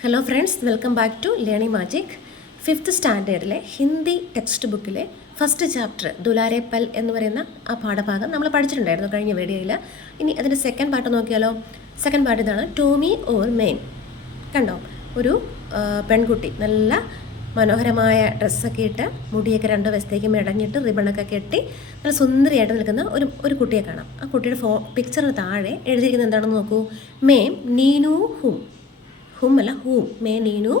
Hello friends, welcome back to learning magic. 5th സ്റ്റാൻഡേർഡിലെ Hindi text ബുക്കിലെ first chapter Dulare Pal എന്ന് പറയുന്ന ആ പാഠഭാഗം നമ്മൾ പഠിച്ചിട്ടുണ്ടായിരുന്നു കഴിഞ്ഞ വീഡിയോയിൽ. ഇനി അതിൻ്റെ സെക്കൻഡ് പാർട്ട് നോക്കിയാലോ. സെക്കൻഡ് പാർട്ട് ഇതാണ്, ടോമി ഓർ മേം. കണ്ടോ, ഒരു പെൺകുട്ടി നല്ല മനോഹരമായ ഡ്രസ്സൊക്കെ ഇട്ട് മുടിയൊക്കെ 2 വശത്തേക്ക് മെടഞ്ഞിട്ട് റിബണൊക്കെ കെട്ടി നല്ല സുന്ദരിയായിട്ട് നിൽക്കുന്ന ഒരു കുട്ടിയെ കാണാം. ആ കുട്ടിയുടെ പിക്ചറിന് താഴെ എഴുതിയിരിക്കുന്നത് എന്താണെന്ന് നോക്കൂ. മേം നീനു ഹും. ഹും അല്ല, ഹൂം. മേ നീനു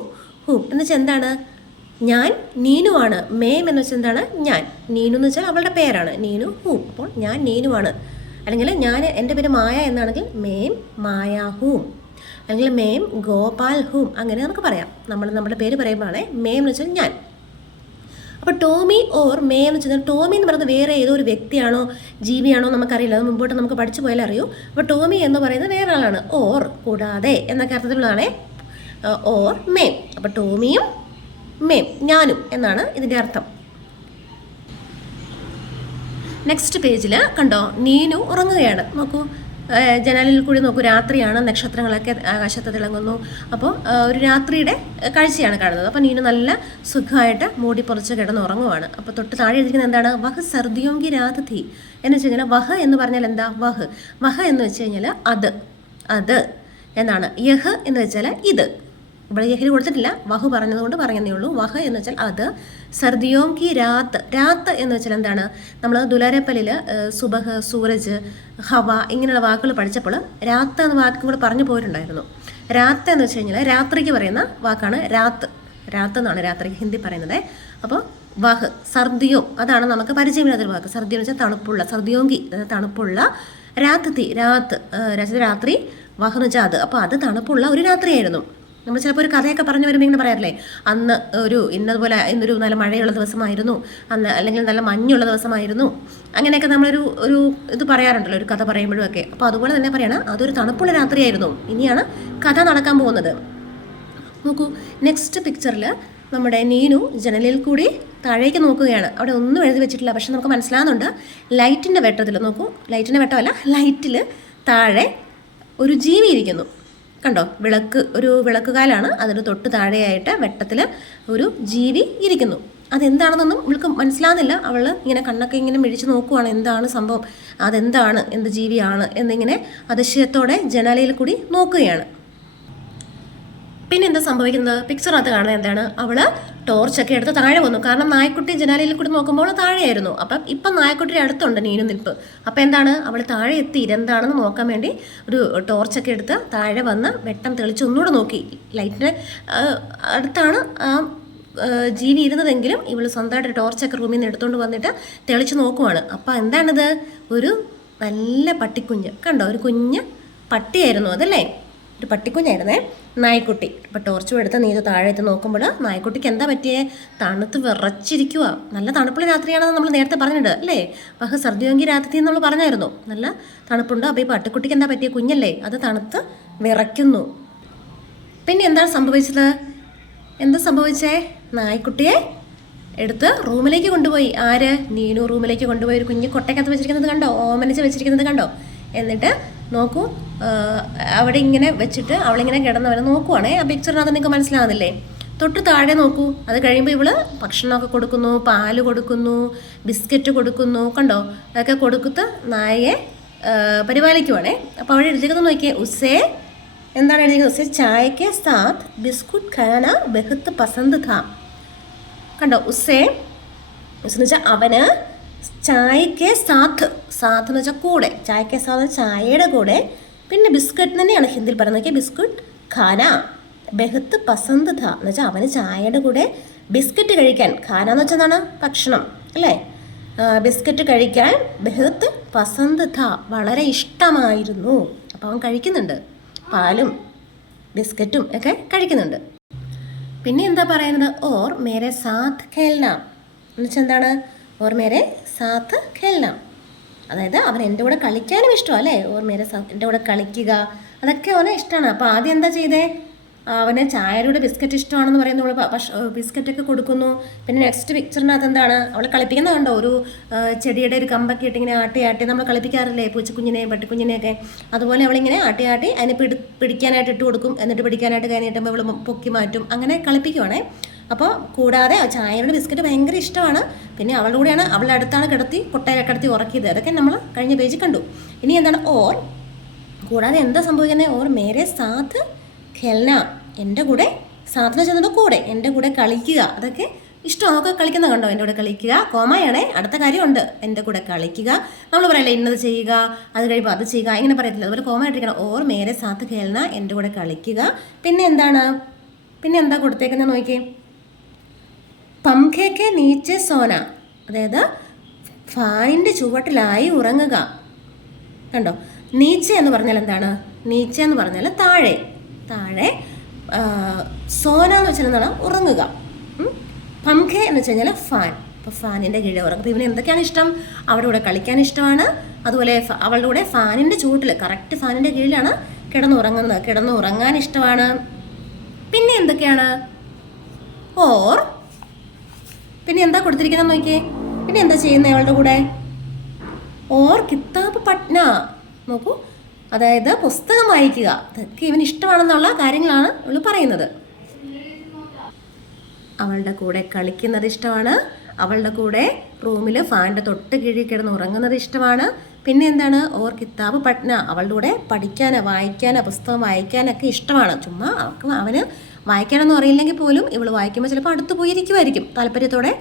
ഹൂം എന്ന് വെച്ചാൽ എന്താണ്? ഞാൻ നീനുവാണ്. മേം എന്ന് വെച്ചാൽ എന്താണ്? ഞാൻ. നീനു എന്ന് വെച്ചാൽ അവളുടെ പേരാണ്. നീനു ഹൂം. അപ്പോൾ ഞാൻ നീനുവാണ്. അല്ലെങ്കിൽ എൻ്റെ പേര് മായ എന്നാണെങ്കിൽ മേം മായ ഹൂം, അല്ലെങ്കിൽ മേം ഗോപാൽ ഹൂം, അങ്ങനെ നമുക്ക് പറയാം. നമ്മുടെ പേര് പറയുമ്പോഴാണ് മേം എന്ന് വെച്ചാൽ ഞാൻ. അപ്പോൾ ടോമി ഓർ മേ എന്ന് വെച്ചാൽ, ടോമി എന്ന് പറയുന്നത് വേറെ ഏതോ ഒരു വ്യക്തിയാണോ ജീവിയാണോ നമുക്കറിയില്ല, അത് മുമ്പോട്ട് നമുക്ക് പഠിച്ചു പോയാൽ അറിയൂ. അപ്പോൾ ടോമി എന്ന് പറയുന്നത് വേറെ ആളാണ്. ഓർ കൂടാതെ എന്നൊക്കെ അർത്ഥത്തിലുള്ളതാണ് ഓർ മേം. അപ്പോൾ ടോമിയും മേം ഞാനും എന്നാണ് ഇതിൻ്റെ അർത്ഥം. നെക്സ്റ്റ് പേജിൽ കണ്ടോ, നീനു ഉറങ്ങുകയാണ്. നോക്കൂ, ജനാലിൽ കൂടി നോക്കൂ, രാത്രിയാണ്, നക്ഷത്രങ്ങളൊക്കെ ആകാശത്ത് തിളങ്ങുന്നു. അപ്പോൾ ഒരു രാത്രിയുടെ കാഴ്ചയാണ് കാണുന്നത്. അപ്പോൾ നീനു നല്ല സുഖമായിട്ട് മൂടി പൊറിച്ച് കിടന്ന് ഉറങ്ങുവാണ്. അപ്പോൾ തൊട്ട് താഴെ എഴുതിക്കുന്നത് എന്താണ്? വഹ് സർദിയോങ്കി രാത് തീ എന്ന് വെച്ച് കഴിഞ്ഞാൽ, വഹ് എന്ന് പറഞ്ഞാൽ എന്താ? വഹ് എന്ന് വെച്ച് കഴിഞ്ഞാൽ അത് എന്നാണ്. യഹ് എന്ന് വെച്ചാൽ ഇത്. ഇവിടെ യഹിന് കൊടുത്തിട്ടില്ല, വഹു പറഞ്ഞതുകൊണ്ട് പറയുന്നേ ഉള്ളൂ. വഹ് എന്ന് വെച്ചാൽ അത്. സർദിയോങ്കി രാത്ത് എന്ന് വെച്ചാൽ എന്താണ്? നമ്മൾ ദുലാരപ്പലിൽ സുബഹ്, സൂരജ്, ഹവ ഇങ്ങനെയുള്ള വാക്കുകൾ പഠിച്ചപ്പോൾ രാത്ത് എന്ന വാക്കും കൂടെ പറഞ്ഞു പോയിട്ടുണ്ടായിരുന്നു. രാത്ത് എന്ന് വെച്ച് കഴിഞ്ഞാൽ രാത്രിക്ക് പറയുന്ന വാക്കാണ് രാത്ത്. രാത്ത് എന്നാണ് രാത്രിക്ക് ഹിന്ദി പറയുന്നത്. അപ്പോൾ വഹ് സർദിയോ, അതാണ് നമുക്ക് പരിചയമില്ലാത്തൊരു വാക്ക്. സർദിയോ എന്ന് വെച്ചാൽ തണുപ്പുള്ള, സർദിയോങ്കി തണുപ്പുള്ള, രാത്രി, വഹ് എന്ന് വെച്ചാൽ അത്. അപ്പോൾ അത് തണുപ്പുള്ള ഒരു രാത്രിയായിരുന്നു. നമ്മൾ ചിലപ്പോൾ ഒരു കഥയൊക്കെ പറഞ്ഞു വരുമ്പോൾ ഇങ്ങനെ പറയാറില്ലേ, അന്ന് ഇന്നതുപോലെ ഇന്നൊരു നല്ല മഴയുള്ള ദിവസമായിരുന്നു, അന്ന് അല്ലെങ്കിൽ നല്ല മഞ്ഞുള്ള ദിവസമായിരുന്നു, അങ്ങനെയൊക്കെ നമ്മളൊരു ഇത് പറയാറുണ്ടല്ലോ ഒരു കഥ പറയുമ്പോഴും ഒക്കെ. അപ്പോൾ അതുപോലെ തന്നെ പറയണം, അതൊരു തണുപ്പുള്ള രാത്രിയായിരുന്നു. ഇനിയാണ് കഥ നടക്കാൻ പോകുന്നത്. നോക്കൂ, നെക്സ്റ്റ് പിക്ചറിൽ നമ്മുടെ നീനു ജനലിൽ കൂടി താഴേക്ക് നോക്കുകയാണ്. അവിടെ ഒന്നും എഴുതി വെച്ചിട്ടില്ല, പക്ഷെ നമുക്ക് മനസ്സിലാകുന്നുണ്ട്. ലൈറ്റിൻ്റെ വെട്ടത്തിൽ നോക്കൂ, ലൈറ്റിൻ്റെ വെട്ടമല്ല, ലൈറ്റിൽ താഴെ ഒരു ജീവി ഇരിക്കുന്നു. കണ്ടോ, ഒരു വിളക്കുകാലാണ്, അതിന് തൊട്ട് താഴെയായിട്ട് വെട്ടത്തിൽ ഒരു ജീവി ഇരിക്കുന്നു. അതെന്താണെന്നൊന്നും അവൾക്ക് മനസ്സിലാകുന്നില്ല. അവൾ ഇങ്ങനെ കണ്ണൊക്കെ ഇങ്ങനെ മിഴിച്ച് നോക്കുവാണ്, എന്താണ് സംഭവം, അതെന്താണ്, എന്ത് ജീവിയാണ് എന്നിങ്ങനെ അതിശയത്തോടെ ജനാലയിൽ കൂടി നോക്കുകയാണ്. പിന്നെ എന്താ സംഭവിക്കുന്നത്? പിക്ചറിനകത്ത് കാണുന്നത് എന്താണ്? അവൾ ടോർച്ചൊക്കെ എടുത്ത് താഴെ വന്നു. കാരണം നായ്ക്കുട്ടി ജനാലയിൽ കൂടി നോക്കുമ്പോൾ താഴെയായിരുന്നു. അപ്പം ഇപ്പം നായ്ക്കുട്ടിയുടെ അടുത്തുണ്ട് നീനു നിൽപ്പ്. അപ്പം എന്താണ്, അവൾ താഴെ എത്തി ഇതെന്താണെന്ന് നോക്കാൻ വേണ്ടി ഒരു ടോർച്ചൊക്കെ എടുത്ത് താഴെ വന്ന് വെട്ടം തെളിച്ച് ഒന്നുകൂടെ നോക്കി. ലൈറ്റിൻ്റെ അടുത്താണ് ആ ജീവി ഇരുന്നതെങ്കിലും ഇവൾ സ്വന്തമായിട്ട് ടോർച്ചൊക്കെ റൂമിൽ നിന്ന് എടുത്തുകൊണ്ട് വന്നിട്ട് തെളിച്ച് നോക്കുവാണ്. അപ്പം എന്താണിത്? ഒരു നല്ല പട്ടിക്കുഞ്ഞ്. കണ്ടോ, ഒരു കുഞ്ഞ് പട്ടിയായിരുന്നു അതല്ലേ, ഒരു പട്ടിക്കുഞ്ഞായിരുന്നേ, നായ്ക്കുട്ടി. ഇപ്പം ടോർച്ചും എടുത്ത് നീതു താഴെത്ത് നോക്കുമ്പോൾ നായ്ക്കുട്ടിക്ക് എന്താ പറ്റിയേ? തണുത്ത് വിറച്ചിരിക്കുക. നല്ല തണുപ്പുള്ള രാത്രിയാണെന്ന് നമ്മൾ നേരത്തെ പറഞ്ഞിട്ടുണ്ട് അല്ലേ. വഹ് സർദിയോങ്കി രാത്രി നമ്മൾ പറഞ്ഞായിരുന്നു, നല്ല തണുപ്പുണ്ട്. അപ്പോൾ ഈ പട്ടിക്കുട്ടിക്ക് എന്താ പറ്റിയ? കുഞ്ഞല്ലേ, അത് തണുത്ത് വിറയ്ക്കുന്നു. പിന്നെ എന്താണ് സംഭവിച്ചത്? എന്താ സംഭവിച്ചേ? നായ്ക്കുട്ടിയെ എടുത്ത് റൂമിലേക്ക് കൊണ്ടുപോയി. ആര്? നീനു റൂമിലേക്ക് കൊണ്ടുപോയി. ഒരു കുഞ്ഞ് കൊട്ടയ്ക്കകത്ത് വെച്ചിരിക്കുന്നത് കണ്ടോ, ഓമനിച്ച് വെച്ചിരിക്കുന്നത് കണ്ടോ. എന്നിട്ട് നോക്കൂ, അവിടെ ഇങ്ങനെ വെച്ചിട്ട് അവളിങ്ങനെ കിടന്നവരെ നോക്കുവാണേ. ആ പിക്ചറിനകത്ത് നിങ്ങൾക്ക് മനസ്സിലാകുന്നില്ലേ? തൊട്ട് താഴെ നോക്കൂ. അത് കഴിയുമ്പോൾ ഇവള് ഭക്ഷണമൊക്കെ കൊടുക്കുന്നു, പാല് കൊടുക്കുന്നു, ബിസ്ക്കറ്റ് കൊടുക്കുന്നു. കണ്ടോ, അതൊക്കെ കൊടുത്ത് നായയെ പരിപാലിക്കുവാണേ. അപ്പോൾ അവിടെ എഴുതിയിരിക്കുന്നത് നോക്കിയേ, ഉസ്സേ എന്താണ് എഴുതിയിരിക്കുന്നത്? ഉസ്സേ ചായക്ക് സാത്ത് ബിസ്കുട്ട് ഖാന ബെഹത്ത് പസന്ത് ഥാ. കണ്ടോ, ഉസ്സേ എന്ന് വെച്ചാൽ അവന്, ചായക്ക് സാത്ത് എന്ന് വെച്ചാൽ കൂടെ, ചായക്ക് സാത്ത് ചായയുടെ കൂടെ, പിന്നെ ബിസ്ക്കറ്റ് തന്നെയാണ് ഹിന്ദിയിൽ പറയുന്നത്. ബിസ്കുട്ട് ഖാന ബെഹത്ത് പസന്ത് ഥ എന്ന് വെച്ചാൽ അവന് ചായയുടെ കൂടെ ബിസ്ക്കറ്റ് കഴിക്കാൻ, ഖാന എന്ന് വെച്ചാൽ എന്താണ്? ഭക്ഷണം അല്ലേ. ബിസ്ക്കറ്റ് കഴിക്കാൻ ബെഹത്ത് പസന്ത് ഥ വളരെ ഇഷ്ടമായിരുന്നു. അപ്പോൾ അവൻ കഴിക്കുന്നുണ്ട്, പാലും ബിസ്ക്കറ്റും ഒക്കെ കഴിക്കുന്നുണ്ട്. പിന്നെ എന്താ പറയുന്നത്? ഓർ മേരെ സാത്ത് ഖേൽന എന്ന് വെച്ചാൽ എന്താണ്? ഓർ മേരെ സാത്ത് ഖേൽന, അതായത് അവൻ എൻ്റെ കൂടെ കളിക്കാനും ഇഷ്ടമാണ് അല്ലേ. ഓർ മേരെ സാത്ത്, എൻ്റെ കൂടെ കളിക്കുക, അതൊക്കെ അവന് ഇഷ്ടമാണ്. അപ്പോൾ ആദ്യം എന്താ ചെയ്തേ? അവന് ചായയുടെ ബിസ്ക്കറ്റ് ഇഷ്ടമാണെന്ന് പറയുന്നു. ബിസ്ക്കറ്റൊക്കെ കൊടുക്കുന്നു. പിന്നെ നെക്സ്റ്റ് പിക്ചറിനകത്ത് എന്താണ് അവൾ കളിപ്പിക്കുന്നത് കണ്ടോ, ഒരു ചെടിയുടെ ഒരു കമ്പൊക്കെ ഇട്ട് ഇങ്ങനെ ആട്ടി ആട്ടി നമ്മൾ കളിപ്പിക്കാറില്ലേ പൂച്ചക്കുഞ്ഞിനെയും പട്ടിക്കുഞ്ഞിനെയൊക്കെ, അതുപോലെ അവളിങ്ങനെ ആട്ടി ആട്ടി അതിനെ പിടിക്കാനായിട്ട് ഇട്ട് കൊടുക്കും. എന്നിട്ട് പിടിക്കാനായിട്ട് കഴിഞ്ഞിട്ടുമ്പോൾ അവൾ പൊക്കി മാറ്റും, അങ്ങനെ കളിപ്പിക്കുവാണേ. അപ്പോൾ കൂടാതെ ചായയുടെ ബിസ്ക്കറ്റ് ഭയങ്കര ഇഷ്ടമാണ്. പിന്നെ അവളുടെ കൂടെയാണ്, അവളുടെ അടുത്താണ് കിടത്തി കൊട്ടയിലൊക്കെ കിടത്തി ഉറക്കിയത്. അതൊക്കെ നമ്മൾ കഴിഞ്ഞ പേജിൽ കണ്ടു. ഇനി എന്താണ് ഓർ, കൂടാതെ എന്താ സംഭവിക്കുന്നത്, ഓർ മേരെ സാത്ത് ഖേൽന, എൻ്റെ കൂടെ സാത്തിന് ചെന്നിട്ട് കൂടെ എൻ്റെ കൂടെ കളിക്കുക. അതൊക്കെ ഇഷ്ടം, നമുക്ക് കളിക്കുന്ന കണ്ടോ, എൻ്റെ കൂടെ കളിക്കുക. കോമയാണേ, അടുത്ത കാര്യമുണ്ട്, എൻ്റെ കൂടെ കളിക്കുക. നമ്മൾ പറയല്ലേ ഇന്നത് ചെയ്യുക, അത് കഴിയുമ്പോൾ അത് ചെയ്യുക, ഇങ്ങനെ പറയത്തില്ല. അതുപോലെ കോമയായിട്ടിരിക്കണം. ഓർ മേരെ സാത്ത് ഖേൽന, എൻ്റെ കൂടെ കളിക്കുക. പിന്നെ എന്താണ്, പിന്നെ എന്താ കൊടുത്തേക്കുന്നത് നോക്കിയേ, പംഖയ്ക്ക് നീച്ചെ സോന, അതായത് ഫാനിൻ്റെ ചുവട്ടിലായി ഉറങ്ങുക. കണ്ടോ, നീച്ച എന്ന് പറഞ്ഞാൽ എന്താണ്, നീച്ച എന്ന് പറഞ്ഞാൽ താഴെ, താഴെ. സോന എന്ന് വെച്ചാൽ എന്താണ്, ഉറങ്ങുക. പംഖ എന്ന് വെച്ച് കഴിഞ്ഞാൽ ഫാൻ, അപ്പോൾ ഫാനിൻ്റെ കീഴെ ഉറങ്ങും. അപ്പോൾ ഇവന് എന്തൊക്കെയാണ് ഇഷ്ടം, അവരുടെ കൂടെ കളിക്കാൻ ഇഷ്ടമാണ്. അതുപോലെ അവളുടെ കൂടെ ഫാനിൻ്റെ ചുവട്ടിൽ, കറക്റ്റ് ഫാനിൻ്റെ കീഴിലാണ് കിടന്നുറങ്ങുന്നത്, കിടന്നുറങ്ങാൻ ഇഷ്ടമാണ്. പിന്നെ എന്തൊക്കെയാണ്, ഓർ, പിന്നെ എന്താ കൊടുത്തിരിക്കുന്നത് നോക്കിയേ, പിന്നെ എന്താ ചെയ്യുന്നത് അവളുടെ കൂടെ, ഓർ കിതാബ് പഠന, നോക്കൂ, അതായത് പുസ്തകം വായിക്കുക. അതൊക്കെ ഇവന് ഇഷ്ടമാണെന്നുള്ള കാര്യങ്ങളാണ് ഇവൾ പറയുന്നത്. അവളുടെ കൂടെ കളിക്കുന്നത് ഇഷ്ടമാണ്, അവളുടെ കൂടെ റൂമിൽ ഫാനിൻ്റെ തൊട്ട് കീഴിൽ കിടന്ന് ഉറങ്ങുന്നത് ഇഷ്ടമാണ്. പിന്നെ എന്താണ്, ഓർ കിതാബ് പഠന, അവളുടെ കൂടെ പഠിക്കാനോ വായിക്കാനോ പുസ്തകം വായിക്കാനൊക്കെ ഇഷ്ടമാണ്. ചുമ്മാ അവന് വായിക്കാനൊന്നും അറിയില്ലെങ്കിൽ പോലും ഇവൾ വായിക്കുമ്പോൾ ചിലപ്പോൾ അടുത്ത് പോയിരിക്കുമായിരിക്കും താല്പര്യത്തോടെ.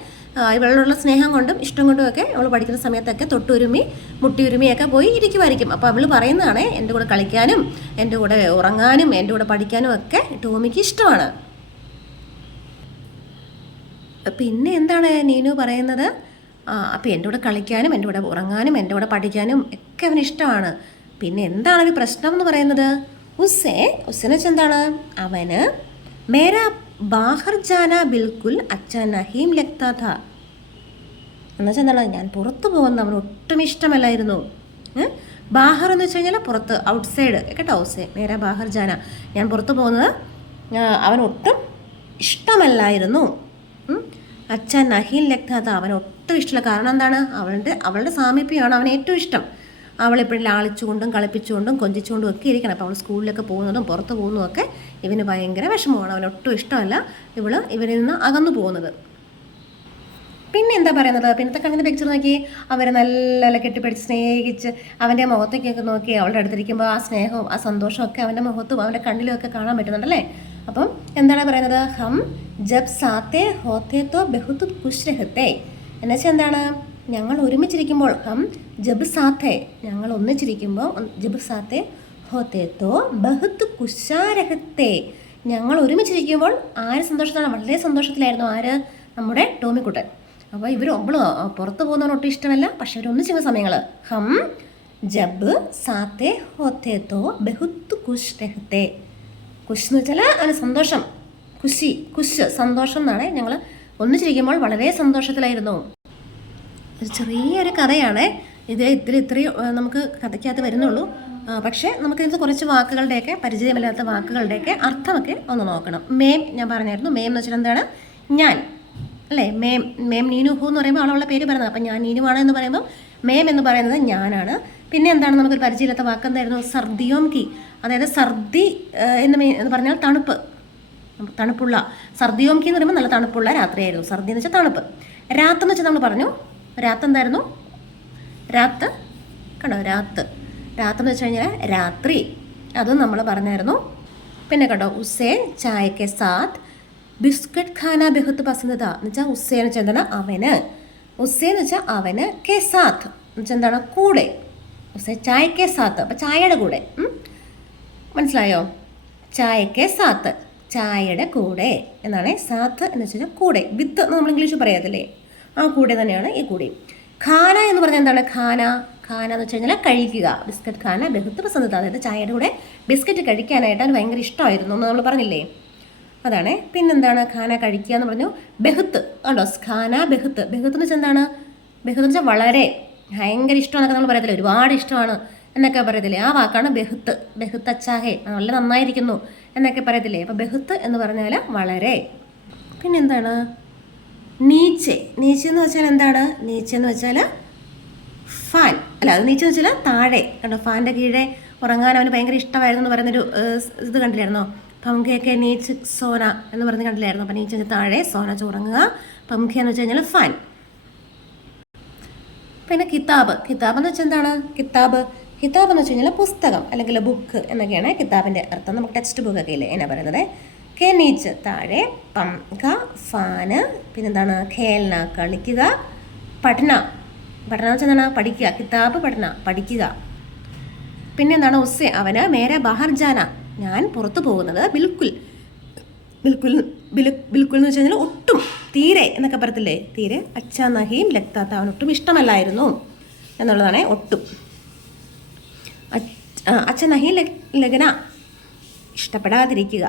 ഇവളുള്ള സ്നേഹം കൊണ്ടും ഇഷ്ടം കൊണ്ടും ഒക്കെ അവൾ പഠിക്കുന്ന സമയത്തൊക്കെ തൊട്ടുരുമി മുട്ടിയുരുമിയൊക്കെ പോയി ഇരിക്കുമായിരിക്കും. അപ്പോൾ അവൾ പറയുന്നതാണ് എൻ്റെ കൂടെ കളിക്കാനും എൻ്റെ കൂടെ ഉറങ്ങാനും എൻ്റെ കൂടെ പഠിക്കാനും ഒക്കെ ടോമിക്ക് ഇഷ്ടമാണ്. പിന്നെ എന്താണ് നീനു പറയുന്നത്, അപ്പോൾ എൻ്റെ കൂടെ കളിക്കാനും എൻ്റെ കൂടെ ഉറങ്ങാനും എൻ്റെ കൂടെ പഠിക്കാനും ഒക്കെ അവന് ഇഷ്ടമാണ്. പിന്നെ എന്താണ് ഒരു പ്രശ്നം എന്ന് പറയുന്നത്, ഉസ്സെന്ന് വെച്ചാൽ എന്താണ്, അവന് മേരാ ബാഹർ ജാന ബിൽക്കുൽ അച്ഛാ നഹീം ലഗ്താ ഥാ, എന്നുവെച്ചാൽ എന്താണ്, ഞാൻ പുറത്ത് പോകുന്നത് അവന് ഒട്ടും ഇഷ്ടമല്ലായിരുന്നു. ബാഹർ എന്ന് വെച്ച് കഴിഞ്ഞാൽ പുറത്ത്, ഔട്ട്സൈഡ് കേട്ടോ. മേരാ ബാഹർ ജാന, ഞാൻ പുറത്ത് പോകുന്നത് അവൻ ഒട്ടും ഇഷ്ടമല്ലായിരുന്നു. അച്ഛാ നഹീം ലഗ്താ ഥാ, അവൻ ഒട്ടും ഇഷ്ടമില്ല. കാരണം എന്താണ്, അവളുടെ സാമീപ്യമാണ് അവന് ഏറ്റവും ഇഷ്ടം. അവളെപ്പോഴും ലാളിച്ചുകൊണ്ടും കളിപ്പിച്ചുകൊണ്ടും കൊഞ്ചിച്ചുകൊണ്ടും ഒക്കെ ഇരിക്കണം. അപ്പോൾ അവൾ സ്കൂളിലൊക്കെ പോകുന്നതും പുറത്ത് പോകുന്നതും ഒക്കെ ഇവന് ഭയങ്കര വിഷമമാണ്. അവനൊട്ടും ഇഷ്ടമല്ല ഇവരിൽ നിന്ന് അകന്നു പോകുന്നത്. പിന്നെ എന്താ പറയുന്നത്, പിന്നത്തെ കണ്ണിൻ്റെ പിക്ചർ നോക്കി, അവരെ നല്ല കെട്ടിപ്പിടിച്ച് സ്നേഹിച്ച് അവൻ്റെ മുഖത്തേക്കൊക്കെ നോക്കി അവളുടെ അടുത്തിരിക്കുമ്പോൾ ആ സ്നേഹവും ആ സന്തോഷവും ഒക്കെ അവൻ്റെ മുഖത്തും അവൻ്റെ കണ്ണിലും ഒക്കെ കാണാൻ പറ്റുന്നുണ്ടല്ലേ. അപ്പം എന്താണ് പറയുന്നത്, ഹം ജബ് സാത്തേ ഹോത്തേ തോ ബഹുത് ഖുശ് രഹത്തെ, എന്നുവെച്ചാൽ എന്താണ്, ഞങ്ങൾ ഒരുമിച്ചിരിക്കുമ്പോൾ, ഹം ജബ് സാത്തേ, ഞങ്ങൾ ഒന്നിച്ചിരിക്കുമ്പോൾ, ജബ് സാത്തേ ഹോത്തേ തോ ബഹുത് ഖുശാ രഹത്തെ, ഞങ്ങൾ ഒരുമിച്ചിരിക്കുമ്പോൾ ആര് സന്തോഷത്തിലാണ്, വളരെ സന്തോഷത്തിലായിരുന്നു. ആര്, നമ്മുടെ ടോമിക്കുട്ടൻ. അപ്പോൾ ഇവർ പുറത്ത് പോകുന്നവന് ഒട്ടും ഇഷ്ടമല്ല, പക്ഷെ ഇവരൊന്നിച്ചിരുന്ന സമയങ്ങൾ, ഹം ജബ് സാത്തേ ഹോത്തേ തോ ബഹുത് ഖുശ് രഹത്തെ, ഖുശ് എന്ന് വെച്ചാൽ അതിന് സന്തോഷം, ഖുശ് സന്തോഷം എന്നാണ്. ഞങ്ങൾ ഒന്നിച്ചിരിക്കുമ്പോൾ വളരെ സന്തോഷത്തിലായിരുന്നു. ഒരു ചെറിയൊരു കഥയാണ് ഇതിൽ ഇത്രയും നമുക്ക് കഥയ്ക്കകത്ത് വരുന്നുള്ളൂ. പക്ഷേ നമുക്കിത് കുറച്ച് വാക്കുകളുടെയൊക്കെ, പരിചയമില്ലാത്ത വാക്കുകളുടെയൊക്കെ അർത്ഥമൊക്കെ ഒന്ന് നോക്കണം. മേം ഞാൻ പറഞ്ഞായിരുന്നു, മേം എന്ന് വെച്ചാൽ എന്താണ്, ഞാൻ അല്ലേ. മേം നീനു ഹു എന്ന് പറയുമ്പോൾ അവളുടെ പേര് പറയുന്നത്. അപ്പം ഞാൻ നീനുവാണ് എന്ന് പറയുമ്പോൾ മേം എന്ന് പറയുന്നത് ഞാനാണ്. പിന്നെ എന്താണ്, നമുക്കൊരു പരിചയമില്ലാത്ത വാക്ക് എന്തായിരുന്നു, സർദിയോം കി, അതായത് സർദി എന്ന് പറഞ്ഞാൽ തണുപ്പ്, തണുപ്പുള്ള. സർദിയോം കി എന്ന് പറയുമ്പോൾ നല്ല തണുപ്പുള്ള രാത്രിയായിരുന്നു. സർദി എന്ന് വെച്ചാൽ തണുപ്പ്. രാത്ത് എന്ന് വെച്ചാൽ നമ്മൾ പറഞ്ഞു, രാത്ത് എന്തായിരുന്നു, രാത്ത് കണ്ടോ, രാത്തെന്ന് വെച്ച് കഴിഞ്ഞാൽ രാത്രി, അതും നമ്മൾ പറഞ്ഞായിരുന്നു. പിന്നെ കണ്ടോ, ഉസ്സേ ചായക്കെ സാത്ത് ബിസ്ക്കറ്റ് ഖാന ബഹുത്ത് പസന്ത് താ, എന്ന് വെച്ചാൽ ഉസ്സേ എന്ന് വെച്ചാൽ എന്താണ്, അവന്. ഉസ്സേ എന്ന് വെച്ചാൽ അവന്, കെ സാത്ത് എന്ന് വെച്ചാൽ എന്താണ്, കൂടെ. ഉസ്സേ ചായക്കെ സാത്ത്, അപ്പം ചായയുടെ കൂടെ, മനസ്സിലായോ, ചായക്കെ സാത്ത്, ചായയുടെ കൂടെ എന്നാണ്. സാത്ത് എന്ന് വെച്ചാൽ കൂടെ, വിത്ത് എന്ന് നമ്മൾ ഇംഗ്ലീഷ് പറയാത്തില്ലേ, ആ കൂടെ തന്നെയാണ് ഈ കൂടി. ഖാന എന്ന് പറഞ്ഞാൽ എന്താണ്, ഖാന എന്ന് വെച്ച് കഴിഞ്ഞാൽ കഴിക്കുക. ബിസ്ക്കറ്റ് ഖാന ബഹുത്ത് പസന്ത്, അതായത് ചായയുടെ കൂടെ ബിസ്ക്കറ്റ് കഴിക്കാനായിട്ട് അവന് ഭയങ്കര ഇഷ്ടമായിരുന്നു എന്ന് നമ്മൾ പറഞ്ഞില്ലേ, അതാണ്. പിന്നെന്താണ്, ഖാന കഴിക്കുക എന്ന് പറഞ്ഞു. ബഹുത്ത് കണ്ടോ, ഖാന ബഹുത്ത് എന്ന് വെച്ചാൽ എന്താണ്, ബഹുത്ത് എന്ന് വെച്ചാൽ വളരെ ഭയങ്കര ഇഷ്ടമാണെന്നൊക്കെ നമ്മൾ പറയത്തില്ലേ, ഒരുപാട് ഇഷ്ടമാണ് എന്നൊക്കെ പറയത്തില്ലേ, ആ വാക്കാണ് ബഹുത്ത്. അച്ചാഹേ, നല്ല നന്നായിരിക്കുന്നു എന്നൊക്കെ പറയത്തില്ലേ. അപ്പോൾ ബഹുത്ത് എന്ന് പറഞ്ഞാൽ വളരെ. പിന്നെ എന്താണ് നീച്ചെ? നീച്ചെ എന്ന് വെച്ചാൽ എന്താണ്? നീച്ചെ എന്ന് വെച്ചാൽ ഫാൻ അല്ല, അത് നീച്ചെ എന്ന് വെച്ചാൽ താഴെ. കണ്ടോ, ഫാൻ്റെ കീഴെ ഉറങ്ങാൻ അവന് ഭയങ്കര ഇഷ്ടമായിരുന്നു എന്ന് പറയുന്നൊരു ഇത് കണ്ടില്ലായിരുന്നോ? പംഖയൊക്കെ നീച്ച് സോന എന്ന് പറഞ്ഞ് കണ്ടില്ലായിരുന്നു. അപ്പം നീച്ച് താഴെ, സോന ഉറങ്ങുക. പംഖ എന്ന് വെച്ച് കഴിഞ്ഞാൽ ഫാൻ. പിന്നെ കിതാബ്. കിതാബ് എന്ന് വെച്ചാൽ എന്താണ്? കിതാബ് എന്ന് വെച്ച് കഴിഞ്ഞാൽ പുസ്തകം അല്ലെങ്കിൽ ബുക്ക് എന്നൊക്കെയാണ് കിതാബിൻ്റെ അർത്ഥം. നമുക്ക് ടെക്സ്റ്റ് ബുക്ക് ഒക്കെ ഇല്ലേ എന്നാ പറയുന്നത്. കെ നീച്ച് താഴെ, പംഖ ഫാന്, പിന്നെന്താണ് ഖേൽന കളിക്കുക, പഠന എന്ന് വെച്ചാൽ എന്താണ്? പഠിക്കുക. കിതാബ് പഠന പഠിക്കുക. പിന്നെന്താണ് ഉസ്സെ അവന്, മേരെ ബഹർ ജാന ഞാൻ പുറത്തു പോകുന്നത്, ബിൽക്കുൽ എന്ന് വെച്ച് കഴിഞ്ഞാൽ ഒട്ടും, തീരെ എന്നൊക്കെ പറയത്തില്ലേ, തീരെ. അച്ഛാ നഹീം ലഗ്താത്ത അവനൊട്ടും ഇഷ്ടമല്ലായിരുന്നു എന്നുള്ളതാണ് ഒട്ടും. അച്ഛാ നഹീം ലഗ്ന ഇഷ്ടപ്പെടാതിരിക്കുക,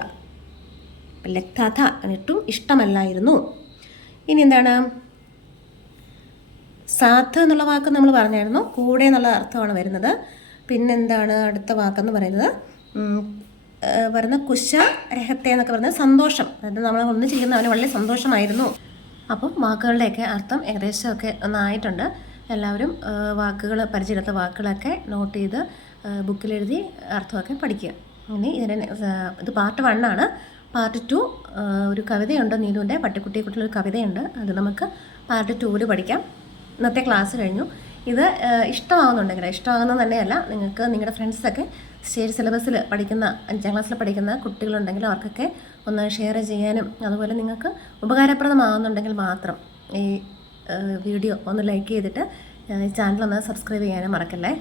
ലഗ്താത്ത അവനൊട്ടും ഇഷ്ടമല്ലായിരുന്നു. ഇനി എന്താണ് സാത്ത് എന്നുള്ള വാക്ക് നമ്മൾ പറഞ്ഞായിരുന്നു, കൂടെ എന്നുള്ള അർത്ഥമാണ് വരുന്നത്. പിന്നെന്താണ് അടുത്ത വാക്കെന്ന് പറയുന്നത്? പറയുന്ന കുശ രഹത്തെ എന്നൊക്കെ പറയുന്നത് സന്തോഷം. അതായത് നമ്മൾ ഒന്ന് ചെയ്യുന്ന അവന് വളരെ സന്തോഷമായിരുന്നു. അപ്പം വാക്കുകളുടെയൊക്കെ അർത്ഥം ഏകദേശമൊക്കെ ഒന്നായിട്ടുണ്ട്. എല്ലാവരും വാക്കുകൾ, പരിചയമില്ലാത്ത വാക്കുകളൊക്കെ നോട്ട് ചെയ്ത് ബുക്കിലെഴുതി അർത്ഥമൊക്കെ പഠിക്കുക. ഇനി ഇത് പാർട്ട് 1 ആണ്. പാർട്ട് 2 ഒരു കവിതയുണ്ട്, നീതുവിൻ്റെ പട്ടിക്കുട്ടിയെക്കുറിച്ചുള്ളൊരു കവിതയുണ്ട്. അത് നമുക്ക് പാർട്ട് 2 പഠിക്കാം. ഇന്നത്തെ ക്ലാസ് കഴിഞ്ഞു. ഇത് ഇഷ്ടമാകുന്നുണ്ടെങ്കിൽ, ഇഷ്ടമാകുന്നത് തന്നെയല്ല, നിങ്ങൾക്ക് നിങ്ങളുടെ ഫ്രണ്ട്സൊക്കെ സ്റ്റേറ്റ് സിലബസിൽ പഠിക്കുന്ന 5ാം ക്ലാസ്സിൽ പഠിക്കുന്ന കുട്ടികളുണ്ടെങ്കിൽ അവർക്കൊക്കെ ഒന്ന് ഷെയർ ചെയ്യാനും, അതുപോലെ നിങ്ങൾക്ക് ഉപകാരപ്രദമാകുന്നുണ്ടെങ്കിൽ മാത്രം ഈ വീഡിയോ ഒന്ന് ലൈക്ക് ചെയ്തിട്ട് ചാനൽ ഒന്ന് സബ്സ്ക്രൈബ് ചെയ്യാനും മറക്കല്ലേ.